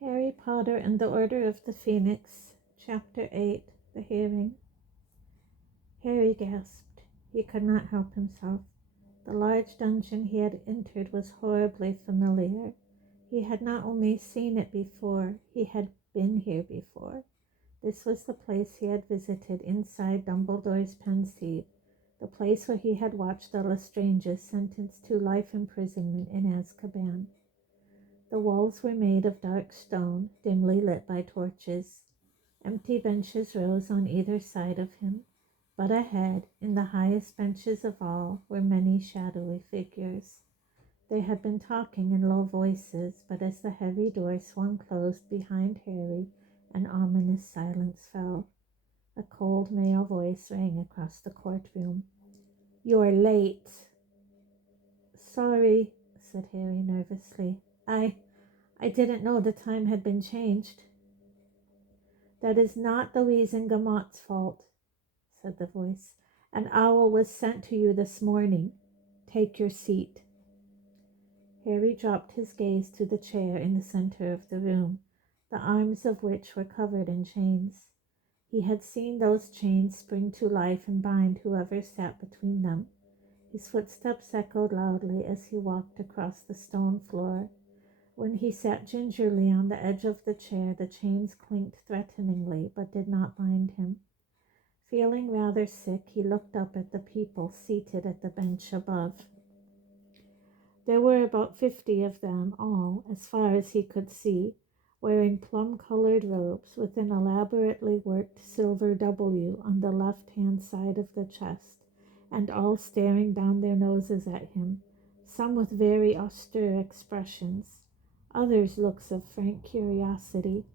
Harry Potter and the Order of the Phoenix, Chapter 8, The Hearing. Harry gasped. He could not help himself. The large dungeon he had entered was horribly familiar. He had not only seen it before, he had been here before. This was the place he had visited inside Dumbledore's Pensieve, the place where he had watched the Lestranges sentenced to life imprisonment in Azkaban. The walls were made of dark stone, dimly lit by torches. Empty benches rose on either side of him, but ahead, in the highest benches of all, were many shadowy figures. They had been talking in low voices, but as the heavy door swung closed behind Harry, an ominous silence fell. A cold male voice rang across the courtroom. "You're late." "Sorry," said Harry nervously. I didn't know the time had been changed." "That is not the Wizengamot's fault," said the voice. "An owl was sent to you this morning. Take your seat." Harry dropped his gaze to the chair in the center of the room, the arms of which were covered in chains. He had seen those chains spring to life and bind whoever sat between them. His footsteps echoed loudly as he walked across the stone floor. When he sat gingerly on the edge of the chair, the chains clinked threateningly, but did not bind him. Feeling rather sick, he looked up at the people seated at the bench above. There were about 50 of them, all, as far as he could see, wearing plum-colored robes with an elaborately worked silver W on the left-hand side of the chest, and all staring down their noses at him, some with very austere expressions, others looks of frank curiosity.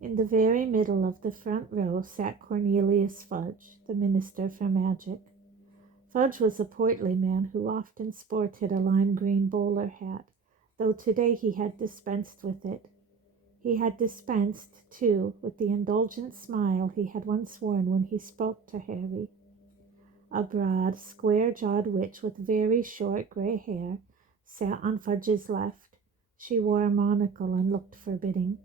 In the very middle of the front row sat Cornelius Fudge, the Minister for Magic. Fudge was a portly man who often sported a lime-green bowler hat, though today he had dispensed with it. He had dispensed, too, with the indulgent smile he had once worn when he spoke to Harry. A broad, square-jawed witch with very short gray hair sat on Fudge's left. She wore a monocle and looked forbidding.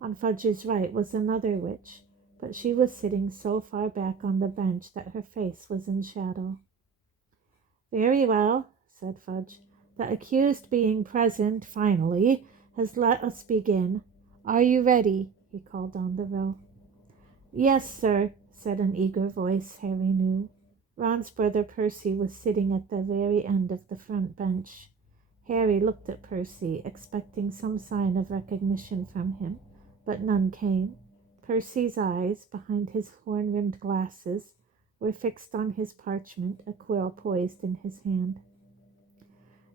On Fudge's right was another witch, but she was sitting so far back on the bench that her face was in shadow. "Very well," said Fudge. "The accused being present, finally, has let us begin. Are you ready?" he called down the row. "Yes, sir," said an eager voice Harry knew. Ron's brother Percy was sitting at the very end of the front bench. Harry looked at Percy, expecting some sign of recognition from him, but none came. Percy's eyes, behind his horn-rimmed glasses, were fixed on his parchment, a quill poised in his hand.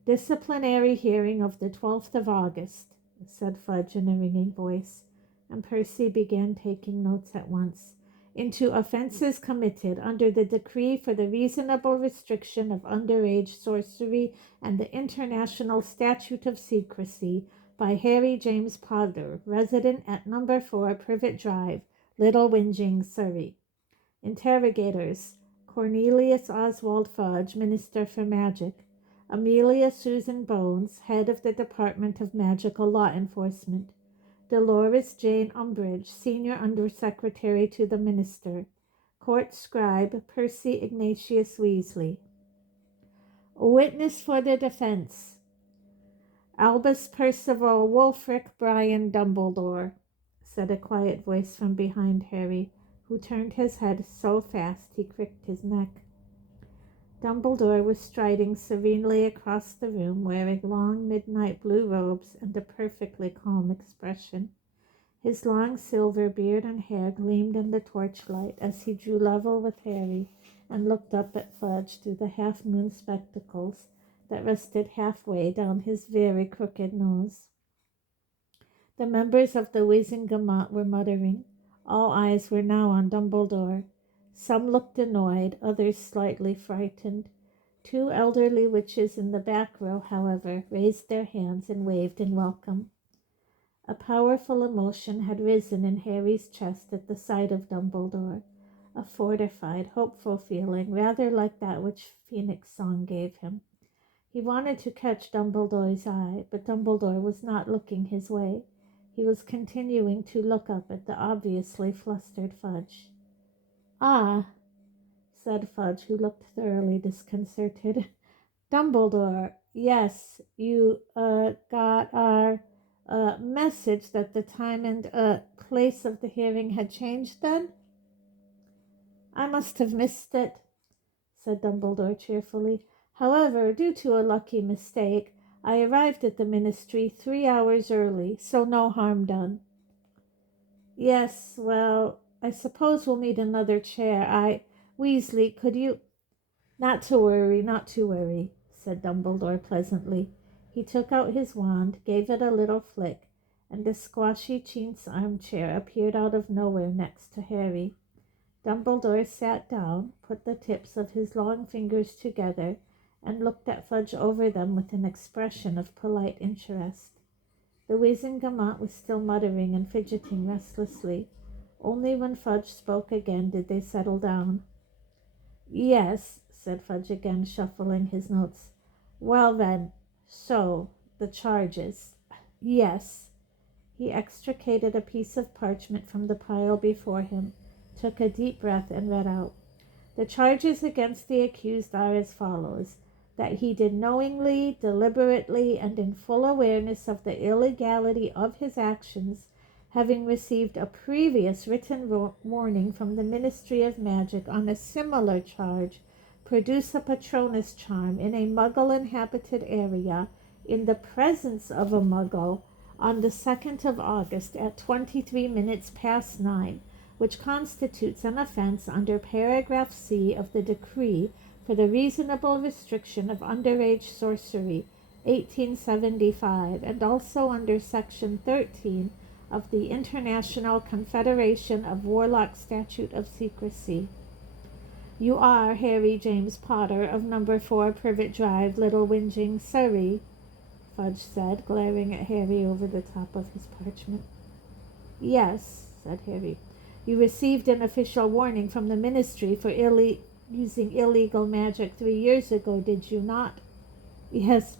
"Disciplinary hearing of the 12th of August," said Fudge in a ringing voice, and Percy began taking notes at once. "Into offenses committed under the decree for the reasonable restriction of underage sorcery and the International Statute of Secrecy by Harry James Potter, resident at No. 4 Privet Drive, Little Whinging, Surrey. Interrogators: Cornelius Oswald Fudge, Minister for Magic; Amelia Susan Bones, Head of the Department of Magical Law Enforcement; Dolores Jane Umbridge, Senior Undersecretary to the Minister; Court Scribe Percy Ignatius Weasley. A witness for the defense: Albus Percival Wulfric Brian Dumbledore," said a quiet voice from behind Harry, who turned his head so fast he cricked his neck. Dumbledore was striding serenely across the room, wearing long midnight blue robes and a perfectly calm expression. His long silver beard and hair gleamed in the torchlight as he drew level with Harry and looked up at Fudge through the half-moon spectacles that rested halfway down his very crooked nose. The members of the Wizengamot were muttering. All eyes were now on Dumbledore. Some looked annoyed, others slightly frightened. 2 elderly witches in the back row, however, raised their hands and waved in welcome. A powerful emotion had risen in Harry's chest at the sight of Dumbledore, a fortified, hopeful feeling, rather like that which Phoenix Song gave him. He wanted to catch Dumbledore's eye, but Dumbledore was not looking his way. He was continuing to look up at the obviously flustered Fudge. "Ah," said Fudge, who looked thoroughly disconcerted. "Dumbledore, yes, you, got our, message that the time and, place of the hearing had changed then?" "I must have missed it," said Dumbledore cheerfully. "However, due to a lucky mistake, I arrived at the Ministry 3 hours early, so no harm done." "Yes, well, I suppose we'll need another chair. Weasley, could you—" "Not to worry, not to worry," said Dumbledore pleasantly. He took out his wand, gave it a little flick, and a squashy chintz armchair appeared out of nowhere next to Harry. Dumbledore sat down, put the tips of his long fingers together, and looked at Fudge over them with an expression of polite interest. The Wizengamot was still muttering and fidgeting restlessly. Only when Fudge spoke again did they settle down. "Yes," said Fudge again, shuffling his notes. "Well then, so, the charges. Yes." He extricated a piece of parchment from the pile before him, took a deep breath, and read out, "The charges against the accused are as follows: that he did knowingly, deliberately, and in full awareness of the illegality of his actions, having received a previous written warning from the Ministry of Magic on a similar charge, produce a Patronus charm in a Muggle-inhabited area in the presence of a Muggle on the 2nd of August at 23 minutes past 9, which constitutes an offense under paragraph C of the decree for the reasonable restriction of underage sorcery, 1875, and also under section 13 of the International Confederation of Warlock Statute of Secrecy. You are Harry James Potter of number 4 Privet Drive, Little Whinging, Surrey," Fudge said, glaring at Harry over the top of his parchment. "Yes," said Harry. "You received an official warning from the Ministry for using illegal magic 3 years ago, did you not?" "Yes,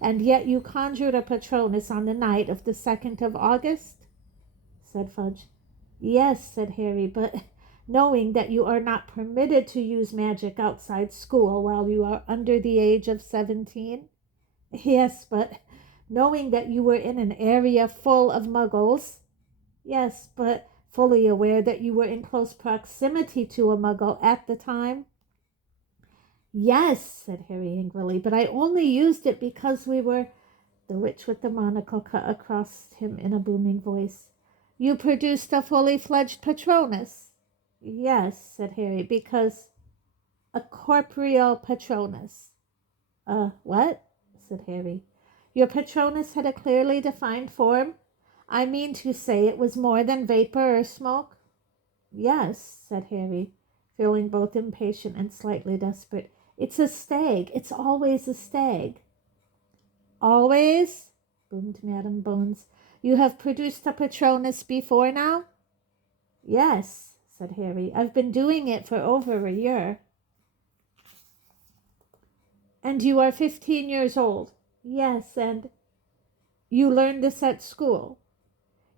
and yet you conjured a Patronus on the night of the 2nd of August?" said Fudge. "Yes," said Harry, "but knowing that you are not permitted to use magic outside school while you are under the age of 17? "Yes, but knowing that you were in an area full of Muggles?" "Yes, but fully aware that you were in close proximity to a Muggle at the time?" "Yes," said Harry angrily, "but I only used it because we were—" The witch with the monocle cut across him in a booming voice. "You produced a fully fledged Patronus?" "Yes," said Harry, "because—" "A corporeal Patronus." What?" said Harry. "Your Patronus had a clearly defined form? I mean to say it was more than vapor or smoke?" "Yes," said Harry, feeling both impatient and slightly desperate. "It's a stag. It's always a stag." "Always?" boomed Madame Bones. "You have produced a Patronus before now?" "Yes," said Harry. "I've been doing it for over a year." "And you are 15 years old?" "Yes, and—" "You learned this at school?"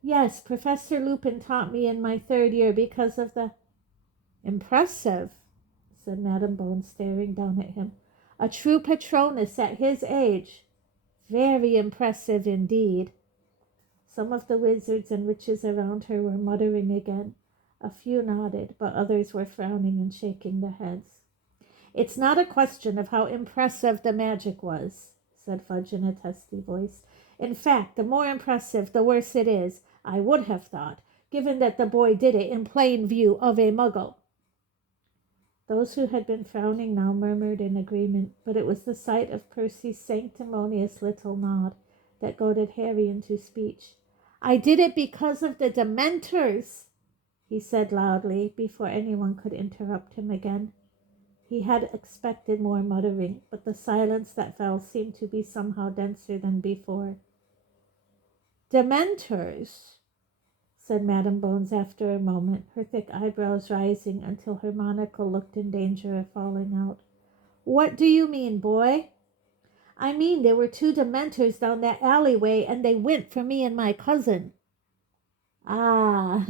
"Yes, Professor Lupin taught me in my 3rd year because of the—" "Impressive," said Madame Bones, staring down at him. "A true Patronus at his age. Very impressive indeed." Some of the wizards and witches around her were muttering again. A few nodded, but others were frowning and shaking their heads. "It's not a question of how impressive the magic was," said Fudge in a testy voice. "In fact, the more impressive, the worse it is, I would have thought, given that the boy did it in plain view of a Muggle." Those who had been frowning now murmured in agreement, but it was the sight of Percy's sanctimonious little nod that goaded Harry into speech. "I did it because of the Dementors," he said loudly, before anyone could interrupt him again. He had expected more muttering, but the silence that fell seemed to be somehow denser than before. "Dementors," said Madame Bones after a moment, her thick eyebrows rising until her monocle looked in danger of falling out. "What do you mean, boy?" "I mean there were 2 Dementors down that alleyway, and they went for me and my cousin." Ah,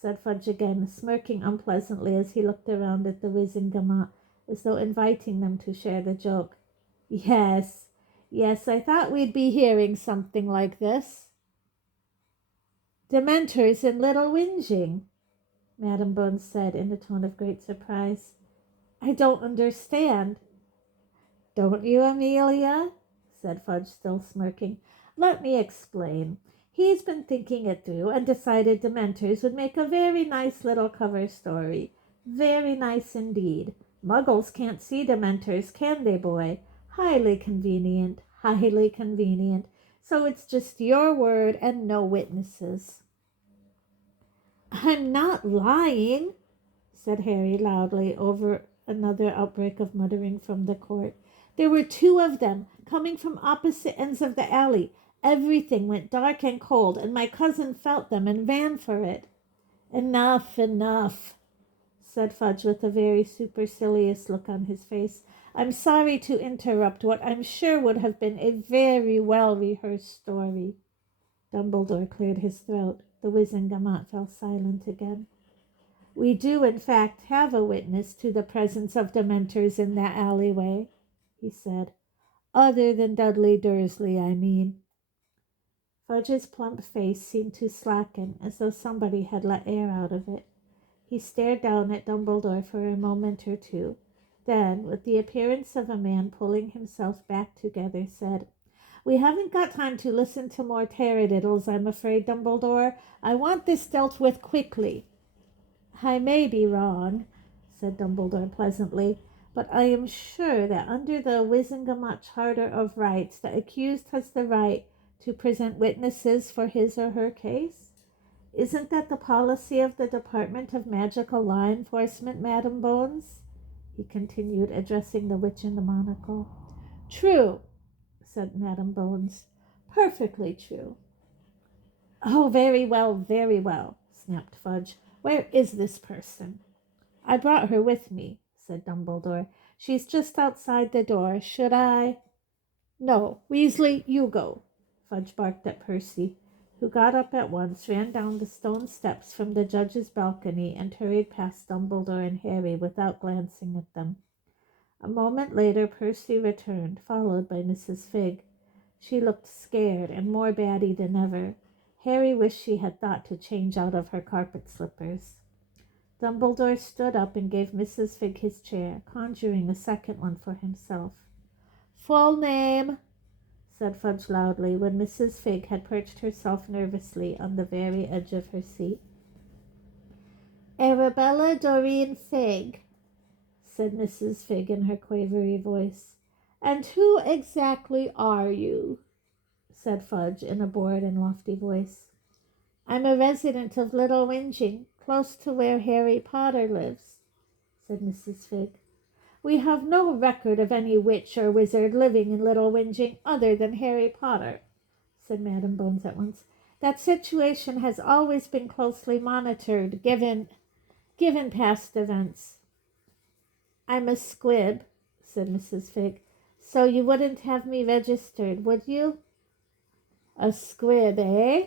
said Fudge again, smirking unpleasantly as he looked around at the Wizengamot, as though inviting them to share the joke. Yes, yes, I thought we'd be hearing something like this. Dementors in Little Whinging, Madam Bones said in a tone of great surprise. I don't understand. Don't you, Amelia? Said Fudge, still smirking. Let me explain. He's been thinking it through and decided Dementors would make a very nice little cover story. Very nice indeed. Muggles can't see Dementors, can they, boy? Highly convenient, highly convenient. So it's just your word and no witnesses. I'm not lying, said Harry loudly over another outbreak of muttering from the court. There were two of them, coming from opposite ends of the alley. Everything went dark and cold, and my cousin felt them and ran for it. Enough, enough, said Fudge with a very supercilious look on his face. I'm sorry to interrupt what I'm sure would have been a very well-rehearsed story. Dumbledore cleared his throat. The Wizengamot fell silent again. We do, in fact, have a witness to the presence of Dementors in that alleyway, he said. Other than Dudley Dursley, I mean. Fudge's plump face seemed to slacken, as though somebody had let air out of it. He stared down at Dumbledore for a moment or two, then, with the appearance of a man pulling himself back together, said, We haven't got time to listen to more taradiddles, I'm afraid, Dumbledore. I want this dealt with quickly. I may be wrong, said Dumbledore pleasantly, but I am sure that under the Wizengamot Charter of Rights the accused has the right to present witnesses for his or her case. Isn't that the policy of the Department of Magical Law Enforcement, Madam Bones? He continued, addressing the witch in the monocle. True, said Madam Bones. Perfectly true. Oh, very well, snapped Fudge. Where is this person? I brought her with me, said Dumbledore. She's just outside the door. Should I? No, Weasley, you go, Fudge barked at Percy, who got up at once, ran down the stone steps from the judge's balcony, and hurried past Dumbledore and Harry without glancing at them. A moment later Percy returned, followed by Mrs. Figg. She looked scared and more batty than ever. Harry wished she had thought to change out of her carpet slippers. Dumbledore stood up and gave Mrs. Figg his chair, conjuring a second one for himself. Full name, said Fudge loudly, when Mrs. Figg had perched herself nervously on the very edge of her seat. Arabella Doreen Figg, said Mrs. Figg in her quavery voice. And who exactly are you? Said Fudge in a bored and lofty voice. I'm a resident of Little Whinging, close to where Harry Potter lives, said Mrs. Figg. We have no record of any witch or wizard living in Little Whinging other than Harry Potter, said Madam Bones at once. That situation has always been closely monitored, given past events. I'm a squib, said Mrs. Figg, so you wouldn't have me registered, would you? A squib, eh?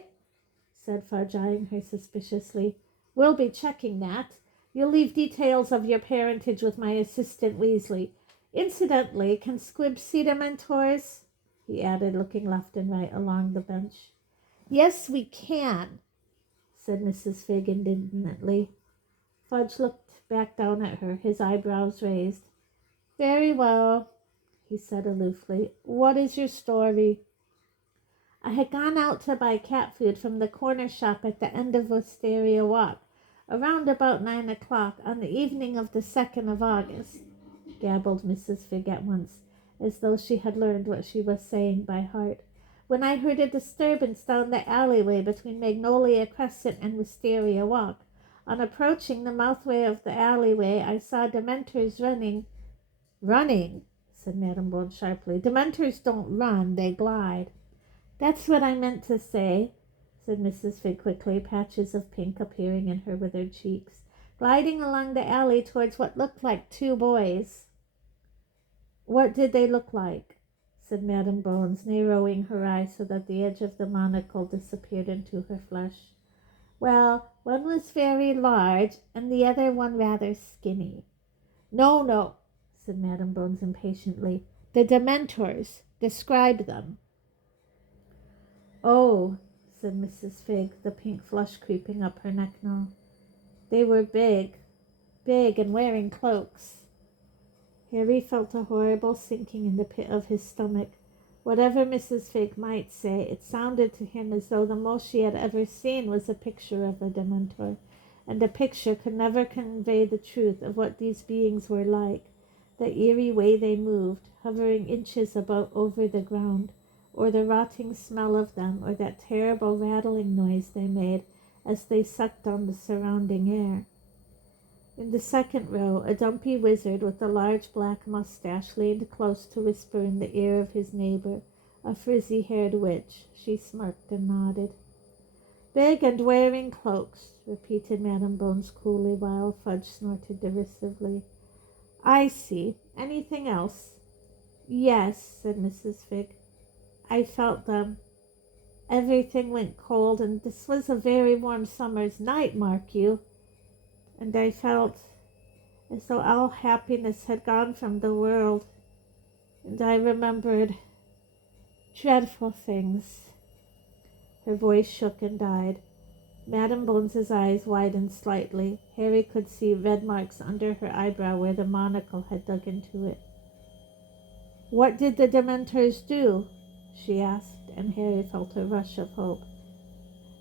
Said Fudge, eyeing her suspiciously. We'll be checking that. You'll leave details of your parentage with my assistant Weasley. Incidentally, can squibs see Dementors? He added, looking left and right along the bench. Yes, we can, said Mrs. Figg indignantly. Fudge looked back down at her, his eyebrows raised. Very well, he said aloofly. What is your story? I had gone out to buy cat food from the corner shop at the end of Wisteria Walk, around about 9 o'clock on the evening of the 2nd of August, gabbled Mrs. Figg at once, as though she had learned what she was saying by heart, when I heard a disturbance down the alleyway between Magnolia Crescent and Wisteria Walk. On approaching the mouthway of the alleyway, I saw Dementors running. Running, said Madam Bones sharply. Dementors don't run, they glide. That's what I meant to say, said Mrs. Figg quickly, patches of pink appearing in her withered cheeks, gliding along the alley towards what looked like two boys. What did they look like? Said Madam Bones, narrowing her eyes so that the edge of the monocle disappeared into her flesh. Well, one was very large and the other one rather skinny. No, no, said Madame Bones impatiently. The Dementors. Describe them. Oh, said Mrs. Fig, the pink flush creeping up her neck now. They were big, big, and wearing cloaks. Harry felt a horrible sinking in the pit of his stomach. Whatever Mrs. Fig might say, it sounded to him as though the most she had ever seen was a picture of a Dementor, and a picture could never convey the truth of what these beings were like, the eerie way they moved, hovering inches about over the ground, or the rotting smell of them, or that terrible rattling noise they made as they sucked on the surrounding air. In the second row, a dumpy wizard with a large black mustache leaned close to whisper in the ear of his neighbor, a frizzy-haired witch. She smirked and nodded. Big and wearing cloaks, repeated Madame Bones coolly, while Fudge snorted derisively. I see. Anything else? Yes, said Mrs. Fig. I felt them. Everything went cold, and this was a very warm summer's night, mark you. And I felt as though all happiness had gone from the world, and I remembered dreadful things. Her voice shook and died. Madame Bones's eyes widened slightly. Harry could see red marks under her eyebrow where the monocle had dug into it. What did the Dementors do? She asked, and Harry felt a rush of hope.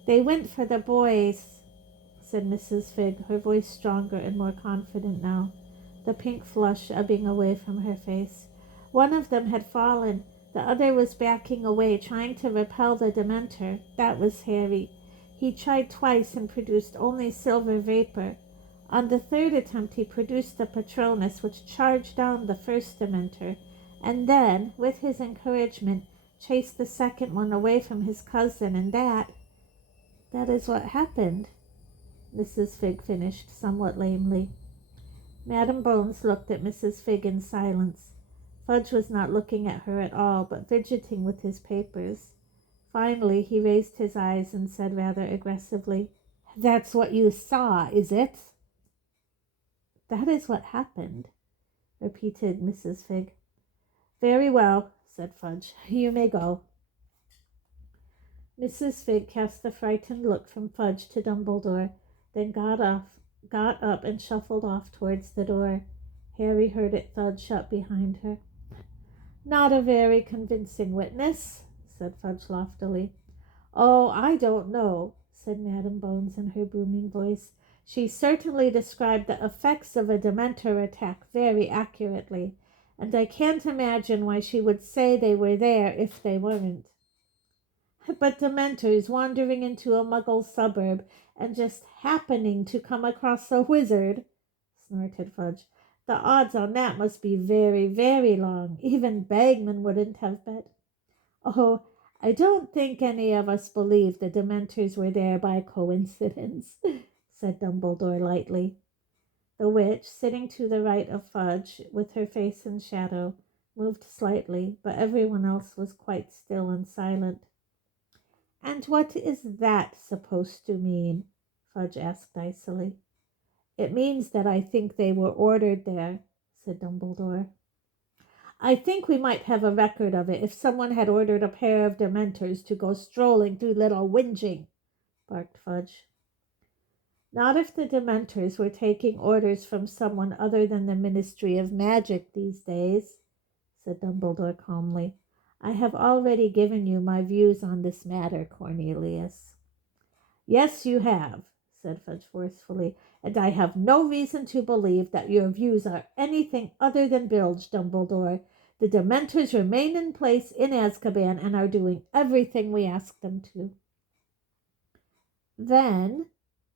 They went for the boys, said Mrs. Fig, her voice stronger and more confident now, the pink flush ebbing away from her face. One of them had fallen. The other was backing away, trying to repel the Dementor. That was Harry. He tried twice and produced only silver vapor. On the third attempt he produced the Patronus, which charged down the first Dementor, and then, with his encouragement, chased the second one away from his cousin, and that is what happened, Mrs. Fig finished somewhat lamely. Madame Bones looked at Mrs. Fig in silence. Fudge was not looking at her at all, but fidgeting with his papers. Finally, he raised his eyes and said rather aggressively, That's what you saw, is it? That is what happened, repeated Mrs. Fig. Very well, said Fudge. You may go. Mrs. Fig cast a frightened look from Fudge to Dumbledore, then got up and shuffled off towards the door. Harry heard it thud shut behind her. Not a very convincing witness, said Fudge loftily. Oh, I don't know, said Madame Bones in her booming voice. She certainly described the effects of a Dementor attack very accurately, and I can't imagine why she would say they were there if they weren't. But Dementors wandering into a Muggle suburb and just happening to come across a wizard, snorted Fudge. The odds on that must be very, very long. Even Bagman wouldn't have bet. Oh, I don't think any of us believe the Dementors were there by coincidence, said Dumbledore lightly. The witch, sitting to the right of Fudge, with her face in shadow, moved slightly, but everyone else was quite still and silent. And what is that supposed to mean? Fudge asked icily. It means that I think they were ordered there, said Dumbledore. I think we might have a record of it if someone had ordered a pair of Dementors to go strolling through Little Whinging, barked Fudge. Not if the Dementors were taking orders from someone other than the Ministry of Magic these days, said Dumbledore calmly. I have already given you my views on this matter, Cornelius. Yes, you have, said Fudge forcefully, and I have no reason to believe that your views are anything other than bilge, Dumbledore. The Dementors remain in place in Azkaban and are doing everything we ask them to. Then,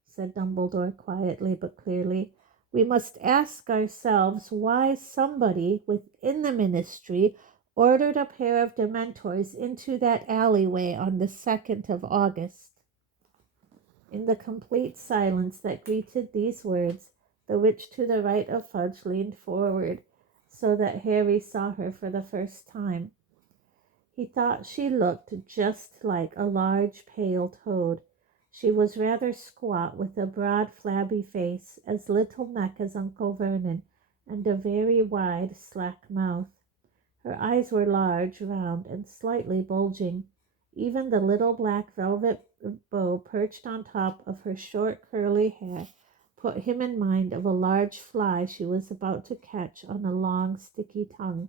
said Dumbledore quietly but clearly, we must ask ourselves why somebody within the Ministry ordered a pair of Dementors into that alleyway on the 2nd of August. In the complete silence that greeted these words, the witch to the right of Fudge leaned forward so that Harry saw her for the first time. He thought she looked just like a large pale toad, She was rather squat, with a broad, flabby face, as little neck as Uncle Vernon, and a very wide, slack mouth. Her eyes were large, round, and slightly bulging. Even the little black velvet bow perched on top of her short, curly hair put him in mind of a large fly she was about to catch on a long, sticky tongue.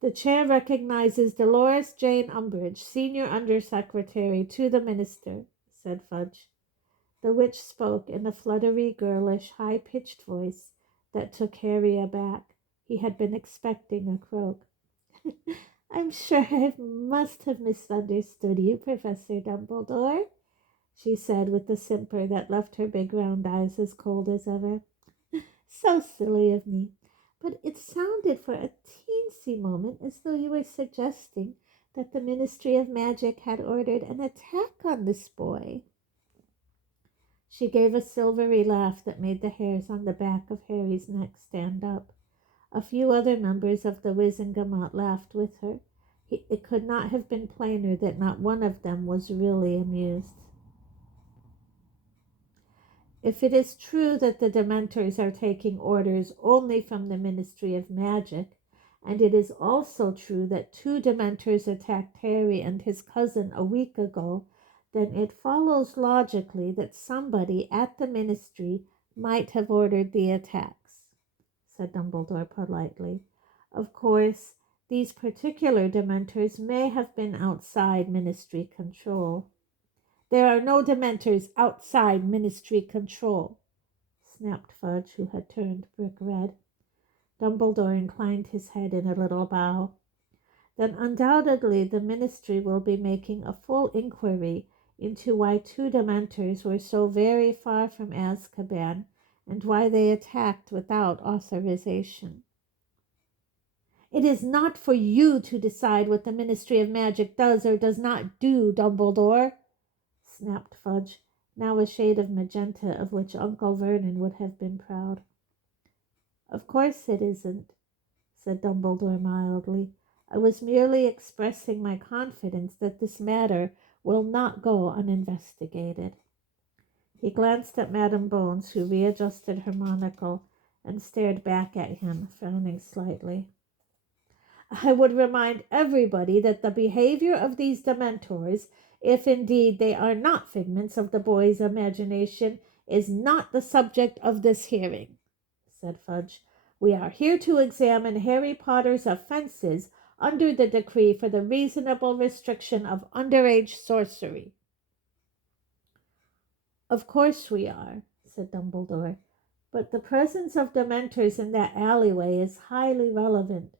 The chair recognizes Dolores Jane Umbridge, Senior Undersecretary to the Minister, said Fudge. The witch spoke in a fluttery, girlish, high-pitched voice that took Harry aback. He had been expecting a croak. I'm sure I must have misunderstood you, Professor Dumbledore, she said with a simper that left her big round eyes as cold as ever. So silly of me. But it sounded for a teensy moment as though you were suggesting that the Ministry of Magic had ordered an attack on this boy. She gave a silvery laugh that made the hairs on the back of Harry's neck stand up. A few other members of the Wizengamot laughed with her. It could not have been plainer that not one of them was really amused. If it is true that the Dementors are taking orders only from the Ministry of Magic, and it is also true that 2 Dementors attacked Harry and his cousin a week ago, then it follows logically that somebody at the Ministry might have ordered the attacks, said Dumbledore politely. Of course, these particular Dementors may have been outside Ministry control. There are no Dementors outside Ministry control, snapped Fudge, who had turned brick red. Dumbledore inclined his head in a little bow. Then undoubtedly the Ministry will be making a full inquiry into why 2 Dementors were so very far from Azkaban and why they attacked without authorization. It is not for you to decide what the Ministry of Magic does or does not do, Dumbledore, snapped Fudge, now a shade of magenta of which Uncle Vernon would have been proud. Of course it isn't, said Dumbledore mildly. I was merely expressing my confidence that this matter will not go uninvestigated. He glanced at Madame Bones, who readjusted her monocle and stared back at him, frowning slightly. I would remind everybody that the behavior of these Dementors, if indeed they are not figments of the boy's imagination, is not the subject of this hearing, said Fudge. We are here to examine Harry Potter's offenses under the decree for the reasonable restriction of underage sorcery. Of course we are, said Dumbledore, but the presence of Dementors in that alleyway is highly relevant.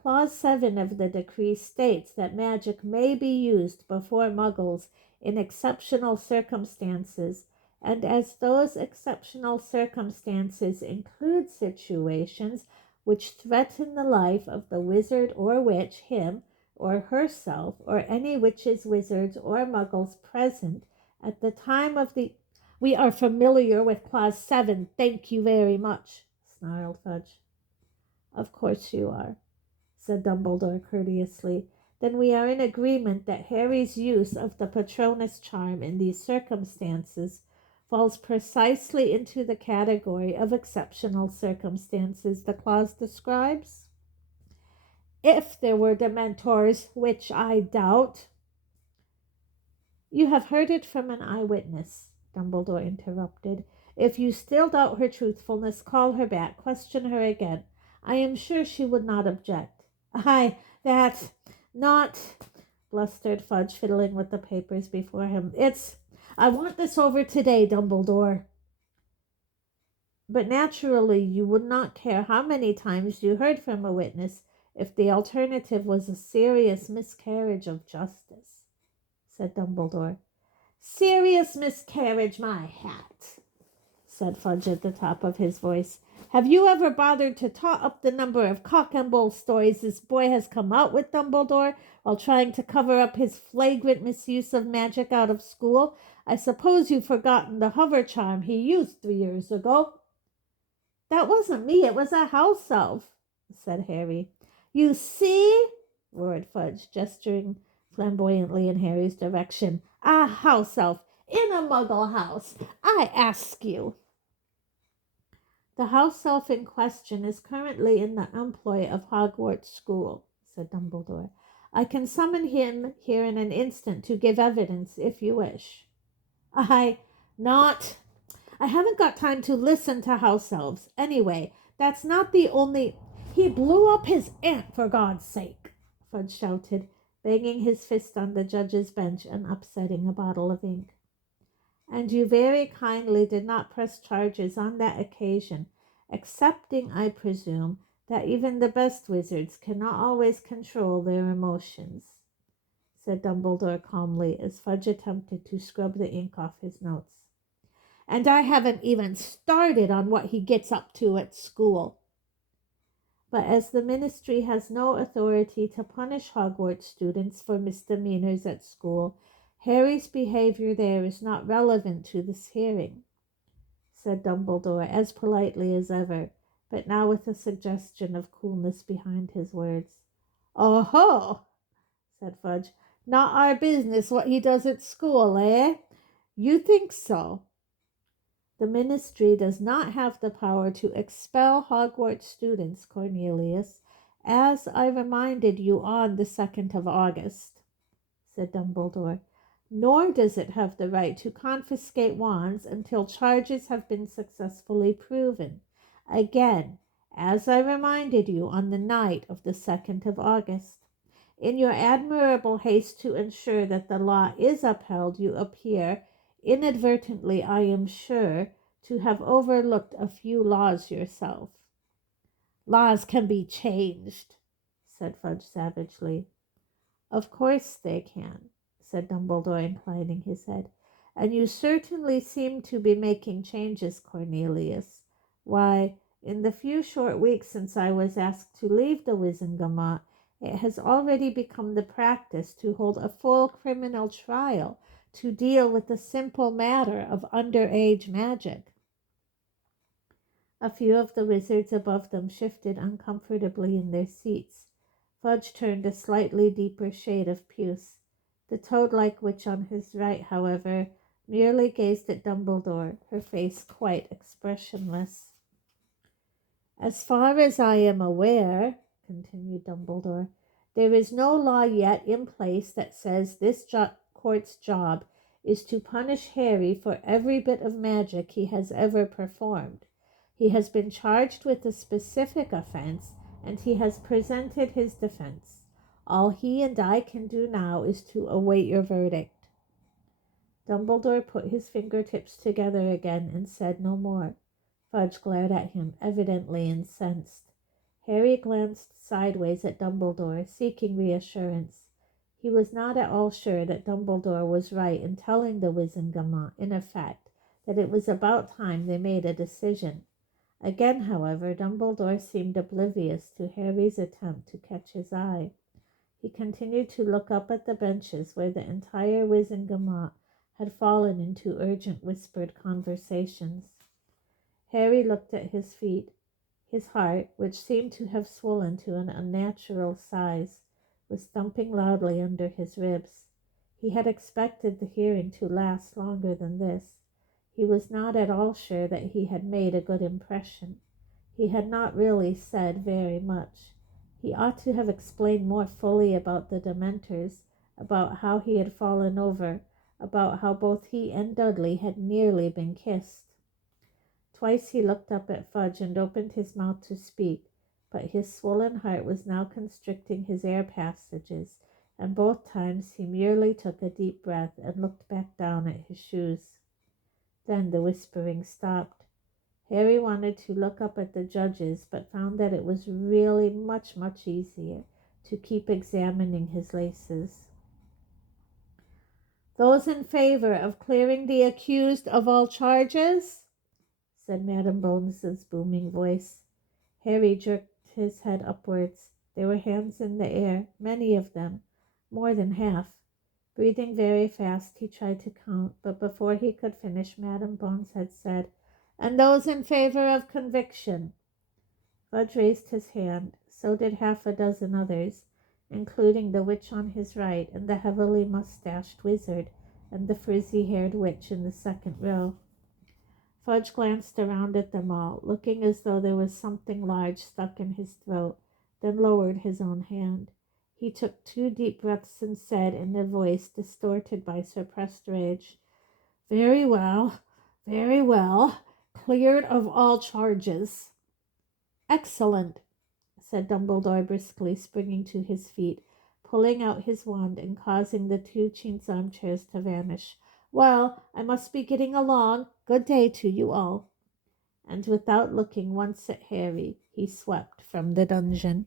Clause 7 of the decree states that magic may be used before Muggles in exceptional circumstances, and as those exceptional circumstances include situations which threaten the life of the wizard or witch, him or herself, or any witches, wizards, or Muggles present at the time of the... We are familiar with Clause 7, thank you very much, snarled Fudge. Of course you are, said Dumbledore courteously. Then we are in agreement that Harry's use of the Patronus charm in these circumstances falls precisely into the category of exceptional circumstances the clause describes? If there were Dementors, which I doubt... You have heard it from an eyewitness, Dumbledore interrupted. If you still doubt her truthfulness, call her back, question her again. I am sure she would not object. That's not, blustered Fudge, fiddling with the papers before him. I want this over today, Dumbledore. But naturally you would not care how many times you heard from a witness if the alternative was a serious miscarriage of justice, said Dumbledore. Serious miscarriage, my hat, said Fudge at the top of his voice. Have you ever bothered to tot up the number of cock and bull stories this boy has come out with, Dumbledore, while trying to cover up his flagrant misuse of magic out of school? I suppose you've forgotten the hover charm he used 3 years ago. That wasn't me, it was a house elf, said Harry. You see, roared Fudge, gesturing flamboyantly in Harry's direction. "Ah, house elf, in a muggle house, I ask you." "The house elf in question is currently in the employ of Hogwarts School," said Dumbledore. "I can summon him here in an instant to give evidence, if you wish." I not I haven't got time to listen to house elves. Anyway, that's not the only He blew up his aunt, for God's sake," Fudge shouted, banging his fist on the judge's bench and upsetting a bottle of ink. "And you very kindly did not press charges on that occasion, accepting, I presume, that even the best wizards cannot always control their emotions," said Dumbledore calmly as Fudge attempted to scrub the ink off his notes. "And I haven't even started on what he gets up to at school." "But as the Ministry has no authority to punish Hogwarts students for misdemeanors at school, Harry's behavior there is not relevant to this hearing," said Dumbledore as politely as ever, but now with a suggestion of coolness behind his words. "Oh ho!" said Fudge. "Not our business what he does at school, eh? You think so?" "The Ministry does not have the power to expel Hogwarts students, Cornelius, as I reminded you on the 2nd of August," said Dumbledore. "Nor does it have the right to confiscate wands until charges have been successfully proven. Again, as I reminded you on the night of the 2nd of August. In your admirable haste to ensure that the law is upheld, you appear, inadvertently I am sure, to have overlooked a few laws yourself." "Laws can be changed," said Fudge savagely. "Of course they can," said Dumbledore, inclining his head. "And you certainly seem to be making changes, Cornelius. Why, in the few short weeks since I was asked to leave the Wizengamot, it has already become the practice to hold a full criminal trial to deal with the simple matter of underage magic." A few of the wizards above them shifted uncomfortably in their seats. Fudge turned a slightly deeper shade of puce. The toad-like witch on his right, however, merely gazed at Dumbledore, her face quite expressionless. "As far as I am aware," continued Dumbledore, "there is no law yet in place that says this court's job is to punish Harry for every bit of magic he has ever performed. He has been charged with a specific offense, and he has presented his defense. All he and I can do now is to await your verdict." Dumbledore put his fingertips together again and said no more. Fudge glared at him, evidently incensed. Harry glanced sideways at Dumbledore, seeking reassurance. He was not at all sure that Dumbledore was right in telling the Wizengamot, in effect, that it was about time they made a decision. Again, however, Dumbledore seemed oblivious to Harry's attempt to catch his eye. He continued to look up at the benches where the entire Wizengamot had fallen into urgent whispered conversations. Harry looked at his feet. His heart, which seemed to have swollen to an unnatural size, was thumping loudly under his ribs. He had expected the hearing to last longer than this. He was not at all sure that he had made a good impression. He had not really said very much. He ought to have explained more fully about the Dementors, about how he had fallen over, about how both he and Dudley had nearly been kissed. Twice he looked up at Fudge and opened his mouth to speak, but his swollen heart was now constricting his air passages, and both times he merely took a deep breath and looked back down at his shoes. Then the whispering stopped. Harry wanted to look up at the judges, but found that it was really much, much easier to keep examining his laces. "Those in favor of clearing the accused of all charges?" said Madame Bones's booming voice. Harry jerked his head upwards. There were hands in the air, many of them, more than half. Breathing very fast, he tried to count, but before he could finish, Madame Bones had said, "And those in favor of conviction?" Fudge raised his hand. So did half a dozen others, including the witch on his right and the heavily mustached wizard and the frizzy-haired witch in the second row. Fudge glanced around at them all, looking as though there was something large stuck in his throat, then lowered his own hand. He took 2 deep breaths and said, in a voice distorted by suppressed rage, "Very well, very well. Cleared of all charges." "Excellent," said Dumbledore briskly, springing to his feet, pulling out his wand and causing the 2 chintz armchairs to vanish. "Well, I must be getting along. Good day to you all." And without looking once at Harry, he swept from the dungeon.